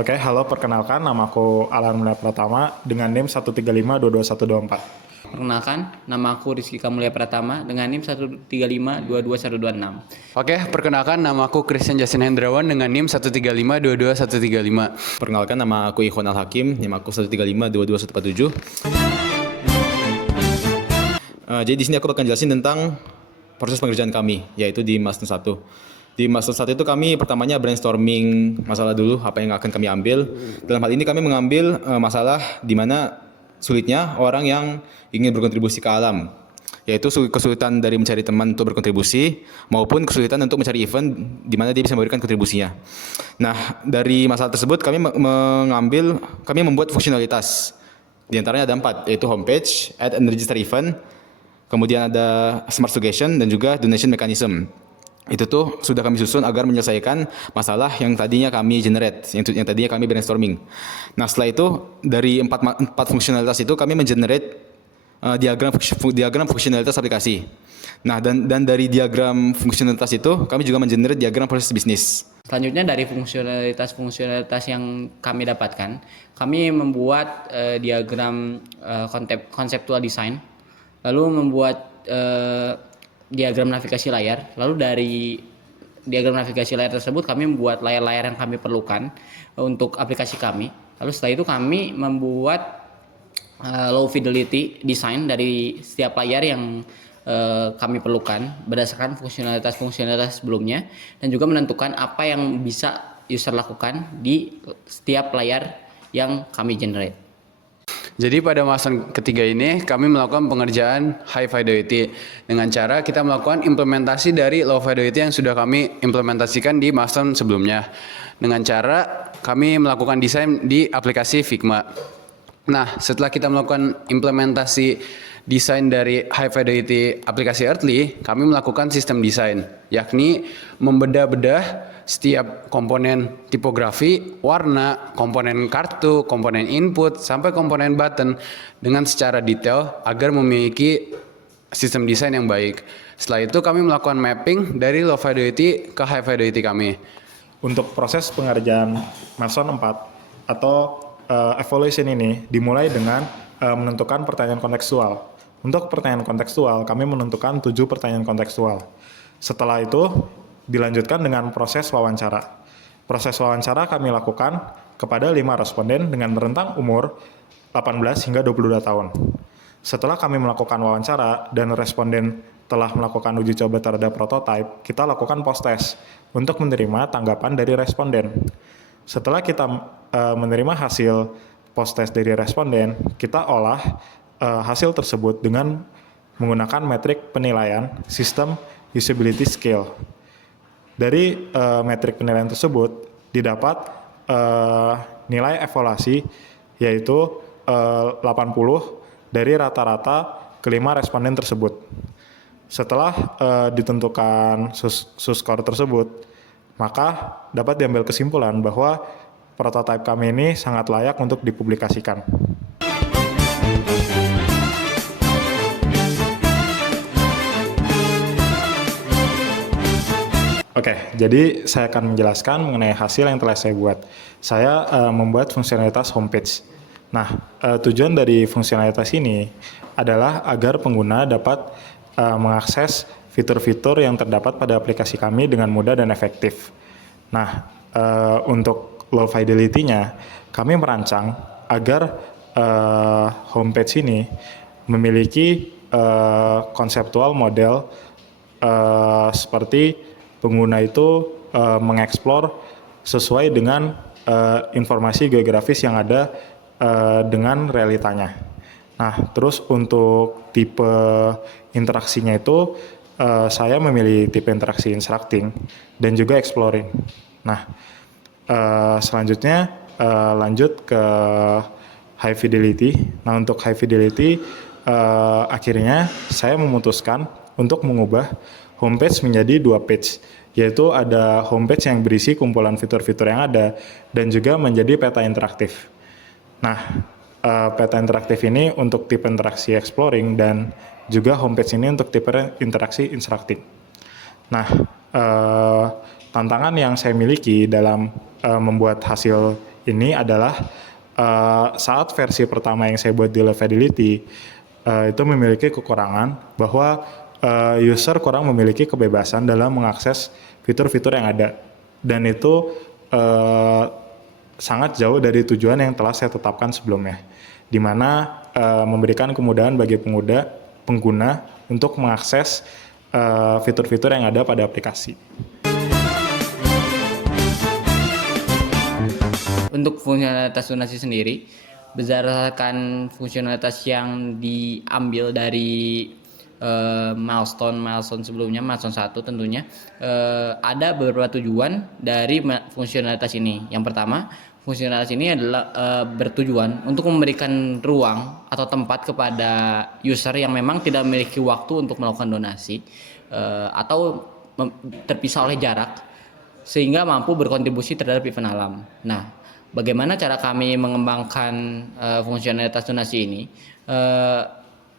Oke, halo, perkenalkan nama aku Alan Mulia Pratama dengan NIM 135222124. Perkenalkan, nama aku Rizky Kamulia Pratama dengan NIM 135222126. Oke, perkenalkan nama aku Christian Justin Hendrawan dengan NIM 135222135. Perkenalkan, nama aku Ikhwan Al-Hakim, NIM aku 1352247. Jadi di sini aku akan jelasin tentang proses pengerjaan kami, yaitu di milestone 1. Di milestone 1 itu kami pertamanya brainstorming masalah dulu, apa yang akan kami ambil. Dalam hal ini kami mengambil masalah di mana sulitnya orang yang ingin berkontribusi ke alam, yaitu kesulitan dari mencari teman untuk berkontribusi maupun kesulitan untuk mencari event di mana dia bisa memberikan kontribusinya. Nah, dari masalah tersebut kami membuat fungsionalitas. Di antaranya ada 4, yaitu homepage, add and register event, kemudian ada smart suggestion dan juga donation mechanism. Itu tuh sudah kami susun agar menyelesaikan masalah yang tadinya kami generate, yang tadinya kami brainstorming. Nah, setelah itu dari empat fungsionalitas itu kami mengenerate diagram fungsionalitas aplikasi. Nah, dan dari diagram fungsionalitas itu kami juga mengenerate diagram proses bisnis. Selanjutnya dari fungsionalitas yang kami dapatkan, kami membuat diagram konseptual design, lalu membuat diagram navigasi layar. Lalu dari diagram navigasi layar tersebut kami membuat layar-layar yang kami perlukan untuk aplikasi kami. Lalu setelah itu kami membuat low fidelity design dari setiap layar yang kami perlukan berdasarkan fungsionalitas sebelumnya, dan juga menentukan apa yang bisa user lakukan di setiap layar yang kami generate. Jadi pada milestone ketiga ini kami melakukan pengerjaan high fidelity dengan cara kita melakukan implementasi dari low fidelity yang sudah kami implementasikan di milestone sebelumnya. Dengan cara kami melakukan desain di aplikasi Figma. Nah, setelah kita melakukan implementasi desain dari high fidelity aplikasi Earthly, kami melakukan sistem desain, yakni membedah-bedah setiap komponen tipografi, warna, komponen kartu, komponen input, sampai komponen button dengan secara detail agar memiliki sistem desain yang baik. Setelah itu kami melakukan mapping dari low fidelity ke high fidelity kami. Untuk proses pengerjaan milestone 4 atau evaluation ini dimulai dengan menentukan pertanyaan kontekstual. Untuk pertanyaan kontekstual, kami menentukan 7 pertanyaan kontekstual. Setelah itu dilanjutkan dengan proses wawancara. Proses wawancara kami lakukan kepada 5 responden dengan rentang umur 18 hingga 22 tahun. Setelah kami melakukan wawancara dan responden telah melakukan uji coba terhadap prototipe, kita lakukan post-test untuk menerima tanggapan dari responden. Setelah kita menerima hasil post-test dari responden, kita olah hasil tersebut dengan menggunakan metrik penilaian sistem usability scale. Dari metrik penilaian tersebut didapat nilai evaluasi yaitu 80 dari rata-rata kelima responden tersebut. Setelah ditentukan skor tersebut, maka dapat diambil kesimpulan bahwa prototipe kami ini sangat layak untuk dipublikasikan. Oke, jadi saya akan menjelaskan mengenai hasil yang telah saya buat. Saya membuat fungsionalitas homepage. Nah, tujuan dari fungsionalitas ini adalah agar pengguna dapat mengakses fitur-fitur yang terdapat pada aplikasi kami dengan mudah dan efektif. Nah, untuk low fidelity-nya, kami merancang agar homepage ini memiliki konseptual model seperti pengguna itu mengeksplor sesuai dengan informasi geografis yang ada dengan realitanya. Nah, terus untuk tipe interaksinya itu saya memilih tipe interaksi instructing dan juga exploring. Nah, selanjutnya lanjut ke high fidelity. Nah, untuk high fidelity akhirnya saya memutuskan untuk mengubah homepage menjadi 2 page, yaitu ada homepage yang berisi kumpulan fitur-fitur yang ada dan juga menjadi peta interaktif. Nah, peta interaktif ini untuk tipe interaksi exploring dan juga homepage ini untuk tipe interaksi instructing. Nah, tantangan yang saya miliki dalam membuat hasil ini adalah saat versi pertama yang saya buat di Low Fidelity itu memiliki kekurangan bahwa user kurang memiliki kebebasan dalam mengakses fitur-fitur yang ada, dan itu sangat jauh dari tujuan yang telah saya tetapkan sebelumnya, di mana memberikan kemudahan bagi pengguna untuk mengakses fitur-fitur yang ada pada aplikasi. Untuk fungsionalitas donasi sendiri, berdasarkan fungsionalitas yang diambil dari milestone sebelumnya, milestone 1 tentunya, ada beberapa tujuan dari fungsionalitas ini. Yang pertama, fungsionalitas ini adalah bertujuan untuk memberikan ruang atau tempat kepada user yang memang tidak memiliki waktu untuk melakukan donasi atau terpisah oleh jarak, sehingga mampu berkontribusi terhadap event alam. Nah, bagaimana cara kami mengembangkan fungsionalitas donasi ini?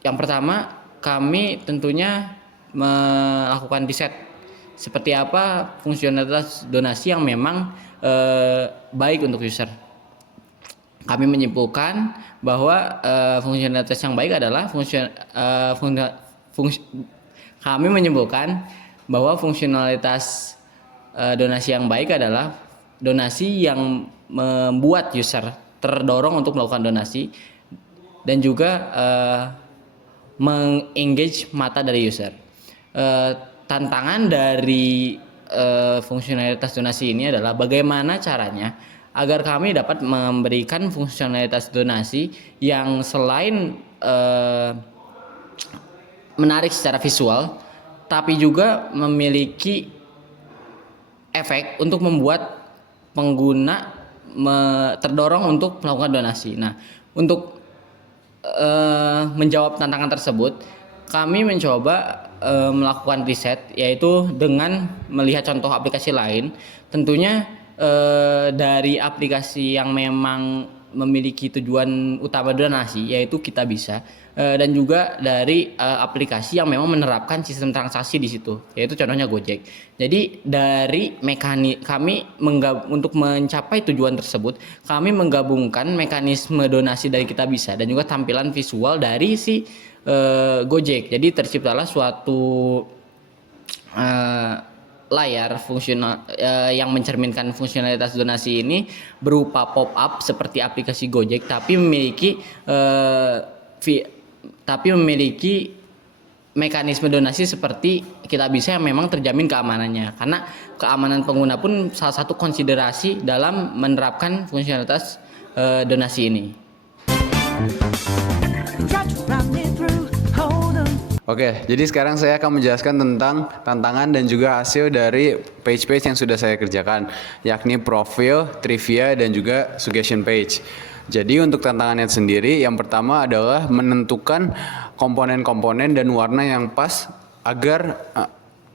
Yang pertama, kami tentunya melakukan riset seperti apa fungsionalitas donasi yang memang baik untuk user. Kami menyimpulkan bahwa fungsionalitas yang baik adalah kami menyimpulkan bahwa fungsionalitas donasi yang baik adalah donasi yang membuat user terdorong untuk melakukan donasi dan juga mengengage mata dari user. Tantangan dari fungsionalitas donasi ini adalah bagaimana caranya agar kami dapat memberikan fungsionalitas donasi yang selain menarik secara visual, tapi juga memiliki efek untuk membuat pengguna terdorong untuk melakukan donasi. Nah, untuk menjawab tantangan tersebut, kami mencoba melakukan riset, yaitu dengan melihat contoh aplikasi lain, tentunya dari aplikasi yang memang memiliki tujuan utama donasi, yaitu Kitabisa, dan juga dari aplikasi yang memang menerapkan sistem transaksi di situ, yaitu contohnya Gojek. Jadi dari kami untuk mencapai tujuan tersebut, kami menggabungkan mekanisme donasi dari Kitabisa dan juga tampilan visual dari si Gojek. Jadi terciptalah suatu layar fungsional yang mencerminkan fungsionalitas donasi ini berupa pop-up seperti aplikasi Gojek, tapi memiliki mekanisme donasi seperti Kitabisa yang memang terjamin keamanannya, karena keamanan pengguna pun salah satu konsiderasi dalam menerapkan fungsionalitas donasi ini. Oke, jadi sekarang saya akan menjelaskan tentang tantangan dan juga hasil dari page-page yang sudah saya kerjakan, yakni profil, trivia, dan juga suggestion page. Jadi untuk tantangannya sendiri, yang pertama adalah menentukan komponen-komponen dan warna yang pas agar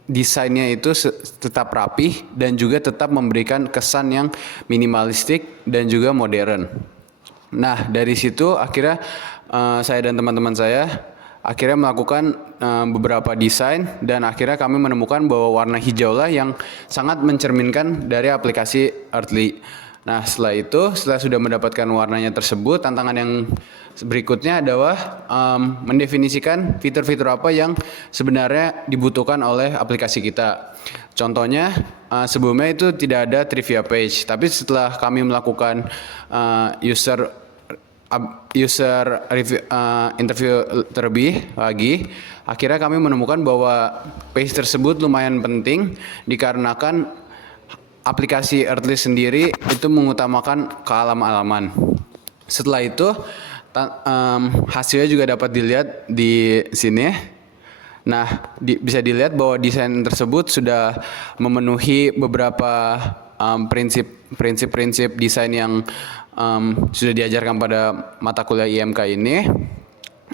desainnya itu tetap rapih dan juga tetap memberikan kesan yang minimalistik dan juga modern. Nah, dari situ akhirnya saya dan teman-teman saya akhirnya melakukan beberapa desain, dan akhirnya kami menemukan bahwa warna hijau lah yang sangat mencerminkan dari aplikasi Earthly. Nah, setelah sudah mendapatkan warnanya tersebut, tantangan yang berikutnya adalah mendefinisikan fitur-fitur apa yang sebenarnya dibutuhkan oleh aplikasi kita. Contohnya, sebelumnya itu tidak ada trivia page, tapi setelah kami melakukan user review, interview terlebih lagi, akhirnya kami menemukan bahwa page tersebut lumayan penting dikarenakan aplikasi Earthly sendiri itu mengutamakan kealam-alaman. Setelah itu hasilnya juga dapat dilihat di sini. Nah, bisa dilihat bahwa desain tersebut sudah memenuhi beberapa prinsip-prinsip desain yang sudah diajarkan pada mata kuliah IMK ini,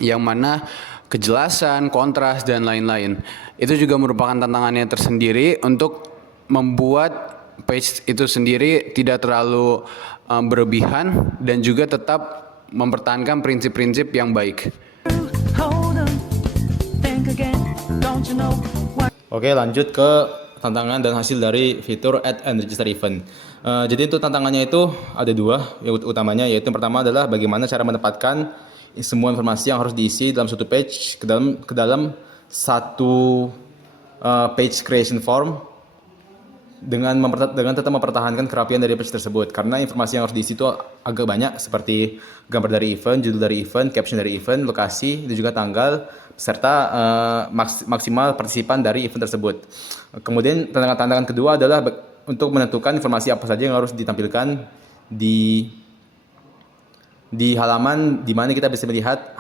yang mana kejelasan, kontras, dan lain-lain. Itu juga merupakan tantangannya tersendiri untuk membuat page itu sendiri tidak terlalu berlebihan dan juga tetap mempertahankan prinsip-prinsip yang baik. Oke, lanjut ke tantangan dan hasil dari fitur add and register event. Jadi untuk tantangannya itu ada dua, yang utamanya yaitu yang pertama adalah bagaimana cara menempatkan semua informasi yang harus diisi dalam suatu page ke dalam satu page creation form dengan tetap mempertahankan kerapian dari page tersebut, karena informasi yang harus diisi itu agak banyak seperti gambar dari event, judul dari event, caption dari event, lokasi, dan juga tanggal serta maksimal partisipan dari event tersebut. Kemudian tantangan kedua adalah untuk menentukan informasi apa saja yang harus ditampilkan di halaman di mana kita bisa melihat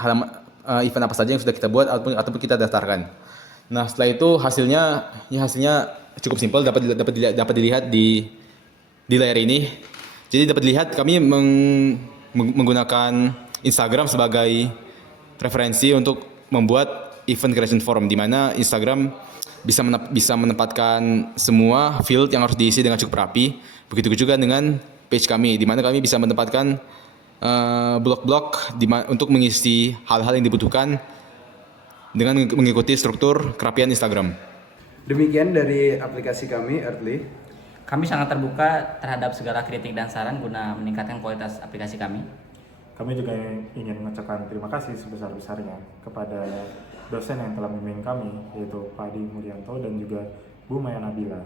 event apa saja yang sudah kita buat ataupun kita daftarkan. Nah, setelah itu hasilnya cukup simpel, dapat dilihat di layar ini. Jadi dapat dilihat kami menggunakan Instagram sebagai referensi untuk membuat event creation form, di mana Instagram bisa menempatkan semua field yang harus diisi dengan cukup rapi. Begitu juga dengan page kami, di mana kami bisa menempatkan blok-blok untuk mengisi hal-hal yang dibutuhkan dengan mengikuti struktur kerapian Instagram. Demikian dari aplikasi kami, Earthly. Kami sangat terbuka terhadap segala kritik dan saran guna meningkatkan kualitas aplikasi kami. Kami juga ingin mengucapkan terima kasih sebesar-besarnya kepada dosen yang telah membimbing kami, yaitu Pak Adi Muryanto dan juga Bu Maya Nabila.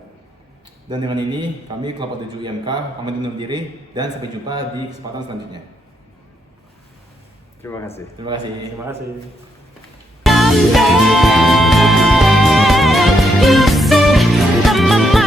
Dan dengan ini kami kelompok 7 IMK kami undur diri dan sampai jumpa di kesempatan selanjutnya. Terima kasih. Terima kasih. Terima kasih. Someday